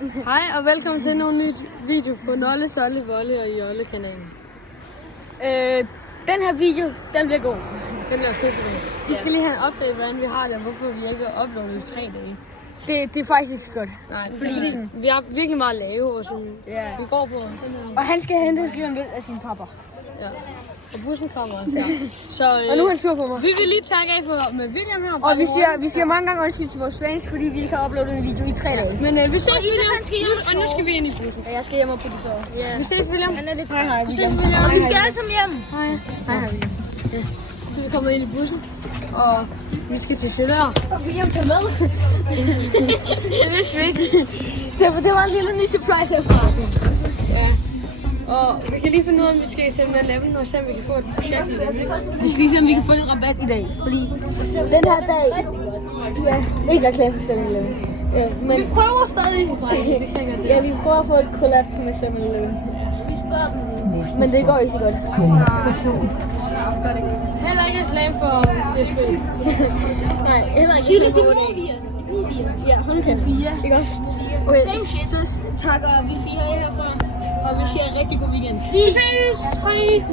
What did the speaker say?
Hej og velkommen til en ny video på Nolle, Solle, Volle og Jolle-kanalen. Den her video, den bliver god. Den er pissegod. Vi skal lige have en update, hvordan vi har det, og hvorfor vi ikke har uploadet i 3 dage. Det er faktisk ikke så godt. Nej, fordi vi har haft virkelig meget at lave, og sådan, vi går på. Og han skal hentes lige om lidt af sin pappa. Ja. Og bussen kommer også, ja. Så, Og nu er han sur på mig. Vi vil lige takke af for med William her. Og vi siger mange gange undskyld til vores fans, fordi vi ikke har uploadet en video i 3 dage. Men vi ses, William. Og nu skal vi ind i bussen. Ja, jeg skal hjem og putte så. Ja. Vi ses, William. Han er lidt træt. Hej, Vi ses, William. Vi skal alle sammen hjem. Hej, William. Ja. Så er vi kommet ind i bussen, og vi skal til Sjælør. Og William tager med. Det vidste vi ikke. Det var en lille ny surprise herfra. Ja. Og vi kan lige finde ud af, om vi skal i 7-Eleven og se, om vi kan få et projekt i det. Vi skal lige se, om vi kan få lidt rabat i dag. Fordi den her dag, ikke reklame for 7-Eleven. Men Vi prøver stadig. ja, vi prøver at få et collab med 7-Eleven. Men det går ikke så godt. Heller ikke reklame for det spil. Nej, heller ikke reklame for det. Ja, hold kæft. Ikke også? Okay, så takker vi 4 herfra, og vi siger rigtig god weekend. Vi ses. Hej.